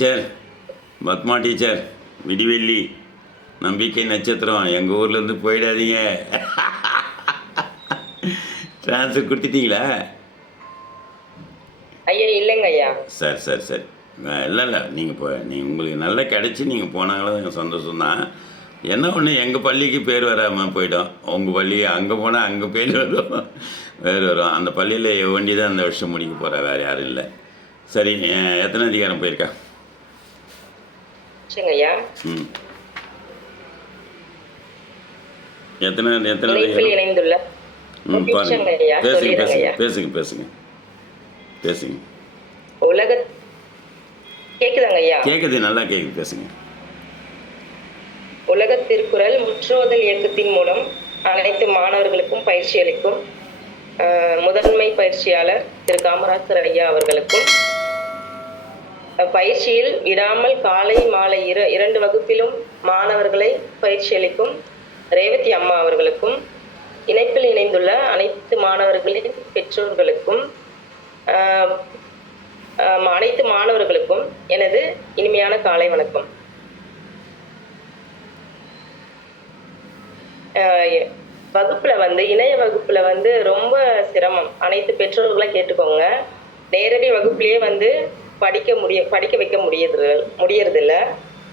Teacher Padma teacher விடிவெள்ளி நம்பிக்கை நட்சத்திரம் எங்கள் ஊர்லேருந்து போயிடாதீங்க. ட்ரான்ஸ்ஃபர் கொடுத்துட்டீங்களா? ஐயா இல்லைங்க ஐயா. சரி சரி சரி. இல்லை இல்லை. நீங்கள் இப்போ நீங்கள் உங்களுக்கு நல்லா கிடச்சி நீங்கள் போனாங்களும் எனக்கு சந்தோஷம் தான். என்ன ஒன்று எங்கள் பள்ளிக்கு பேர் வராமல் போயிடும் உங்கள் பள்ளி அங்கே போனால் அங்கே பேர் வரும் பேர் வரும். அந்த பள்ளியில் வேண்டி தான் அந்த வருஷம் முடிக்க போகிறா வேறு யாரும் இல்லை. சரி எத்தனை அதிகாரம் போயிருக்கா? சரிங்க ஐயா ம். எத்தனை எத்தனை இணைந்துள்ள? பேசுங்க பேசுங்க. பேசுங்க பேசுங்க. உலக கேக்குதாங்க ஐயா நல்லா பேசுங்க. உலக திருக்குறள் முற்றோதல் இயக்கத்தின் மூலம் அனைத்து மாணவர்களுக்கும் பயிற்சி அளிக்கும் முதன்மை பயிற்சியாளர் திரு காமராஜர் ஐயா அவர்களுக்கும் பயிற்சியில் விடாமல் காலை மாலை இர இரண்டு வகுப்பிலும் மாணவர்களை பயிற்சி அளிக்கும் ரேவதி அம்மா அவர்களுக்கும் இணைப்பில் இணைந்துள்ள அனைத்து மாணவர்களின் பெற்றோர்களுக்கும் அனைத்து மாணவர்களுக்கும் எனது இனிமையான காலை வணக்கம். வகுப்புல வந்து இணைய வகுப்புல வந்து ரொம்ப சிரமம். அனைத்து பெற்றோர்களும் கேட்டுக்கோங்க. நேரடி வகுப்புலயே வந்து படிக்க முடிய படிக்க வைக்க முடியுது முடியறதில்ல.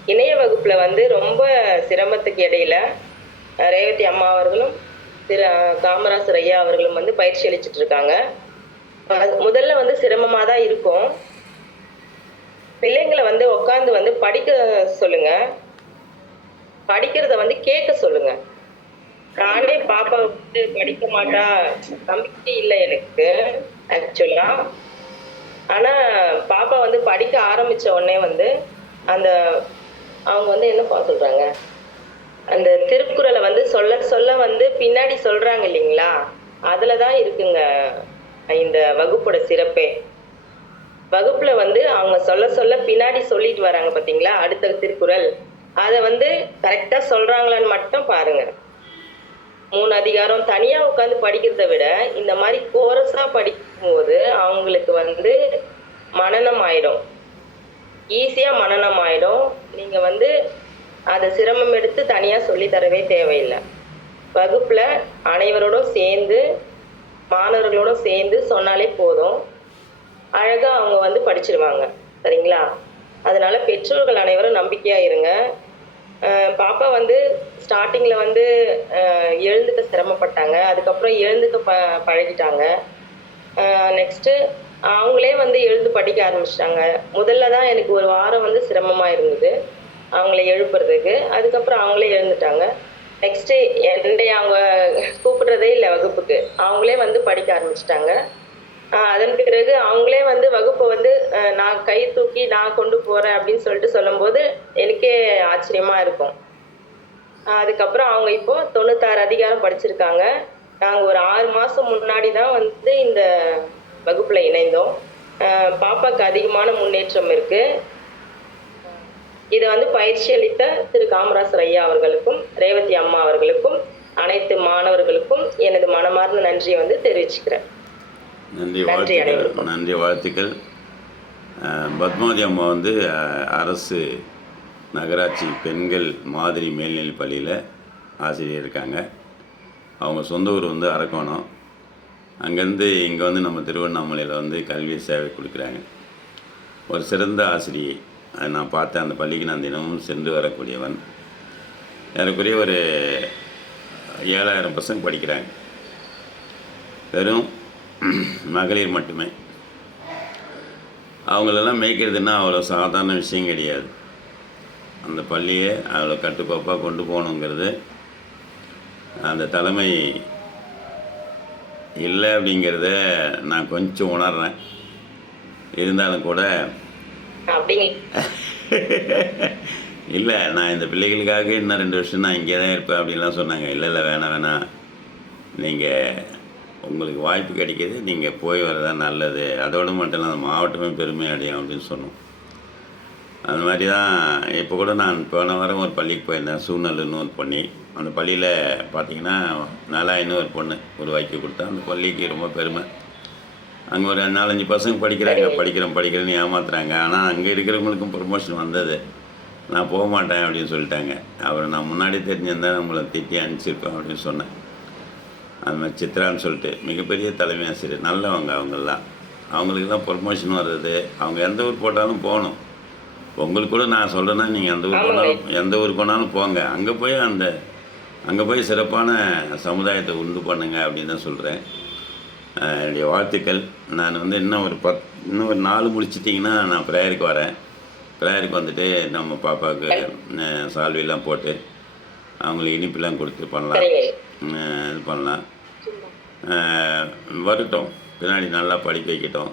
இணைய வகுப்பில் வந்து ரொம்ப சிரமத்துக்கு இடையில ரேவதி அம்மா அவர்களும் திரு காமராசர் ஐயா அவர்களும் வந்து பயிற்சி அளிச்சிட்டு இருக்காங்க. அது முதல்ல வந்து சிரமமாக தான் இருக்கும். பிள்ளைங்களை வந்து உட்காந்து வந்து படிக்க சொல்லுங்க. படிக்கிறத வந்து கேட்க சொல்லுங்க. நானே பாப்பா வந்து படிக்க மாட்டா. நம்பிக்கை இல்லை எனக்கு ஆக்சுவலா ஆனா பாப்பா வந்து படிக்க ஆரம்பிச்ச உடனே வந்து அந்த அவங்க வந்து என்ன சொல்றாங்க? அந்த திருக்குறளை வந்து சொல்ல சொல்ல வந்து பின்னாடி சொல்றாங்க இல்லைங்களா? அதுலதான் இருக்குங்க இந்த வகுப்போட சிறப்பே. வகுப்புல வந்து அவங்க சொல்ல சொல்ல பின்னாடி சொல்லிட்டு வராங்க பாத்தீங்களா? அடுத்த திருக்குறள். அதை வந்து கரெக்டா சொல்றாங்களான்னு மட்டும் பாருங்க. மூணு அதிகாரம் தனியா உட்காந்து படிக்கிறத விட இந்த மாதிரி கோரஸா படிக்கும்போது அவங்களுக்கு வந்து மனனம் ஆயிடும். ஈஸியா மனனம் ஆயிடும். நீங்க வந்து அதை சிரமம் எடுத்து தனியா சொல்லி தரவே தேவையில்லை. வகுப்புல அனைவரோடும் சேர்ந்து மாணவர்களோட சேர்ந்து சொன்னாலே போதும். அழகா அவங்க வந்து படிச்சிருவாங்க. சரிங்களா? அதனால பெற்றோர்கள் அனைவரும் நம்பிக்கையா இருங்க. பாப்பா வந்து ஸ்டார்டிங்ல வந்து எழுந்துக்க சிரமப்பட்டாங்க. அதுக்கப்புறம் எழுந்துக்க ப பழகிட்டாங்க. நெக்ஸ்ட்டு அவங்களே வந்து எழுந்து படிக்க ஆரம்பிச்சிட்டாங்க. முதல்ல தான் எனக்கு ஒரு வாரம் வந்து சிரமமாக இருந்தது. அவங்கள எழுப்புறதுக்கு. அதுக்கப்புறம் அவங்களே எழுந்துட்டாங்க. நெக்ஸ்ட்டு என்னுடைய அவங்க கூப்பிடுறதே இல்லை வகுப்புக்கு. அவங்களே வந்து படிக்க ஆரம்பிச்சிட்டாங்க. அதன் பிறகு அவங்களே வந்து வகுப்பை வந்து நான் கை தூக்கி நான் கொண்டு போறேன் அப்படின்னு சொல்லிட்டு சொல்லும்போது எனக்கே ஆச்சரியமா இருக்கும். அதுக்கப்புறம் அவங்க இப்போ தொண்ணூத்தாறு அதிகாரம் படிச்சிருக்காங்க. நாங்க ஒரு ஆறு மாசம் முன்னாடி தான் வந்து இந்த வகுப்புல இணைந்தோம். பாப்பாக்கு அதிகமான முன்னேற்றம் இருக்கு. இதை வந்து பயிற்சி அளித்த திரு காமராசர் ஐயா அவர்களுக்கும் ரேவதி அம்மா அவர்களுக்கும் அனைத்து மாணவர்களுக்கும் எனது மனமார்ந்த நன்றியை வந்து தெரிவிச்சுக்கிறேன். நன்றி வாழ்த்துக்கள். நன்றி வாழ்த்துக்கள். பத்மாவதி அம்மா வந்து அரசு நகராட்சி பெண்கள் மாதிரி மேல்நிலைப் பள்ளியில் ஆசிரியர் இருக்காங்க. அவங்க சொந்த ஊர் வந்து அரக்கோணம். அங்கேருந்து இங்கே வந்து நம்ம திருவண்ணாமலையில் வந்து கல்வி சேவை கொடுக்குறாங்க. ஒரு சிறந்த ஆசிரியை. அதை நான் பார்த்தேன் அந்த பள்ளிக்கு நான் தினமும் சென்று வரக்கூடியவன். ஏறக்குறைய ஒரு ஏழாயிரம் பசங்க படிக்கிறாங்க. வெறும் மகளிர் மட்டுமே. அவங்களெல்லாம் மேய்க்கிறதுன்னா அவ்வளோ சாதாரண விஷயம் கிடையாது. அந்த பள்ளியை அவ்வளோ கட்டுக்கோப்பாக கொண்டு போகணுங்கிறது அந்த தலைமை இல்லை அப்படிங்கிறத நான் கொஞ்சம் உணர்றேன். இருந்தாலும் கூட இல்லை நான் இந்த பிள்ளைகளுக்காக இன்னும் ரெண்டு வருஷம் நான் இங்கே தான் இருப்பேன் அப்படின்லாம் சொன்னாங்க. இல்லை இல்லை வேணாம் வேணாம். நீங்கள் உங்களுக்கு வாய்ப்பு கிடைக்கிது நீங்கள் போய் வரதா நல்லது. அதோடு மட்டும் இல்லை அந்த மாவட்டமே பெருமை அடையும் அப்படின்னு சொன்னோம். அந்த மாதிரி தான் இப்போ கூட நான் போன வாரம் ஒரு பள்ளிக்கு போயிருந்தேன் சூழ்நிலைன்னு ஒரு பண்ணி. அந்த பள்ளியில் பார்த்தீங்கன்னா நாலாயிரம் ஒரு பொண்ணு உருவாக்கி கொடுத்தா அந்த பள்ளிக்கு ரொம்ப பெருமை. அங்கே ஒரு நாலஞ்சு பசங்க படிக்கிறாங்க படிக்கிறோம் படிக்கிறேன்னு ஏமாத்துறாங்க. ஆனால் அங்கே இருக்கிறவங்களுக்கும் ப்ரொமோஷன் வந்தது. நான் போக மாட்டேன் அப்படின்னு சொல்லிட்டாங்க. அப்புறம் நான் முன்னாடி தெரிஞ்சிருந்தா நம்மளை திட்டி அனுப்பிச்சிருக்கோம் அப்படின்னு சொன்னேன். அது மாதிரி சித்ரான்னு சொல்லிட்டு மிகப்பெரிய தலைமை ஆசிரியர் நல்லவங்க அவங்கெல்லாம். அவங்களுக்கெல்லாம் ப்ரொமோஷன் வர்றது அவங்க எந்த ஊர் போட்டாலும் போகணும். உங்களுக்கு கூட நான் சொல்கிறேன்னா நீங்கள் எந்த ஊர். போனாலும் எந்த ஊர் போனாலும் போங்க. அங்கே போய் அந்த அங்கே போய் சிறப்பான சமுதாயத்தை உண்டு பண்ணுங்க அப்படின்னு தான் சொல்கிறேன் என்னுடைய வாழ்த்துக்கள். நான் வந்து இன்னும் ஒரு பத் இன்னும் ஒரு நாலு முடிச்சிட்டிங்கன்னா நான் ப்ரேயருக்கு வரேன். ப்ரேயருக்கு வந்துட்டு நம்ம பாப்பாவுக்கு அஹ், சால்வையெல்லாம் போட்டு அவங்களுக்கு இனிப்புலாம் கொடுத்து பண்ணலாம். இது பண்ணலாம். வரட்டும் பின்னாடி நல்லா படிக்க வைக்கட்டும்.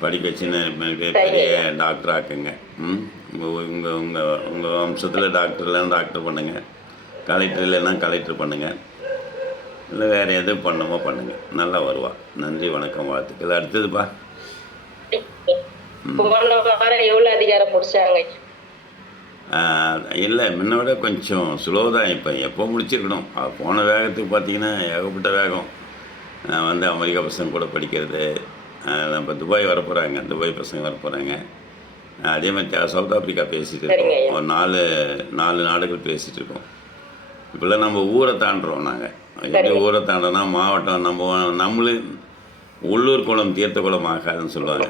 படிக்க வச்சு நெ- பெ- பெ- பெரிய டாக்டர் ஆக்குங்க ம்? உங்கள் உங்கள் உங்கள் உங்கள் வம்சத்தில் டாக்டர்லாம் டாக்டர் பண்ணுங்கள் கலெக்டர் இல்லைன்னா கலெக்டர் பண்ணுங்கள் இல்லை வேறு எது பண்ணமோ பண்ணுங்கள் நல்லா வருவா. நன்றி வணக்கம் வாழ்த்துக்கள். அடுத்ததுப்பா. எவ்வளவு அதிகாரம் முடிச்சாங்க? இல்லை முன்ன விட கொஞ்சம் ஸ்லோ தான் இப்போ. எப்போ முடிச்சிருக்கணும்? அது போன வேகத்துக்கு பார்த்தீங்கன்னா ஏகப்பட்ட வேகம். நான் வந்து அமெரிக்கா பசங்க கூட படிக்கிறது. நம்ம துபாய் வர போகிறாங்க துபாய் பசங்க வர போகிறாங்க அதே மாதிரி சவுத் ஆப்பிரிக்கா பேசிகிட்டு இருக்கோம். ஒரு நாலு நாலு நாடுகள் பேசிகிட்டு இருக்கோம். இப்போல்லாம் நம்ம ஊரை தாண்டுறோம் நாங்கள் எப்படி ஊரை தாண்டனா மாவட்டம் நம்ம நம்மளு உள்ளூர் குளம் தீர்த்த குளம் ஆகாதுன்னு சொல்லுவாங்க.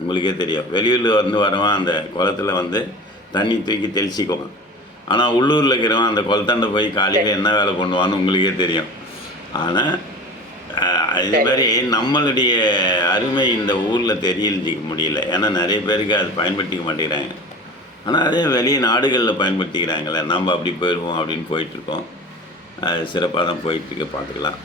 உங்களுக்கே தெரியும். வெளியூரில் வந்து வரவன் அந்த குளத்துல வந்து தண்ணி தூக்கி தெளிச்சிக்குவான் ஆனால் உள்ளூரில் இருக்கிறவன் அந்த குளத்தாண்ட போய் காலையில் என்ன வேலை பண்ணுவான்னு உங்களுக்கே தெரியும். ஆனால் இது மாதிரி நம்மளுடைய அருமை இந்த ஊரில் தெரிஞ்சிக்க முடியல. ஏன்னா நிறைய பேருக்கு அது பயன்படுத்திக்க மாட்டேங்கிறாங்க. ஆனால் அதே வெளிய நாடுகளில் பயன்படுத்திக்கிறாங்களே நம்ம அப்படி போயிடுவோம் அப்படின்னு போயிட்டுருக்கோம் அது சிறப்பாக தான் போயிட்டுருக்கு பார்த்துக்கலாம்.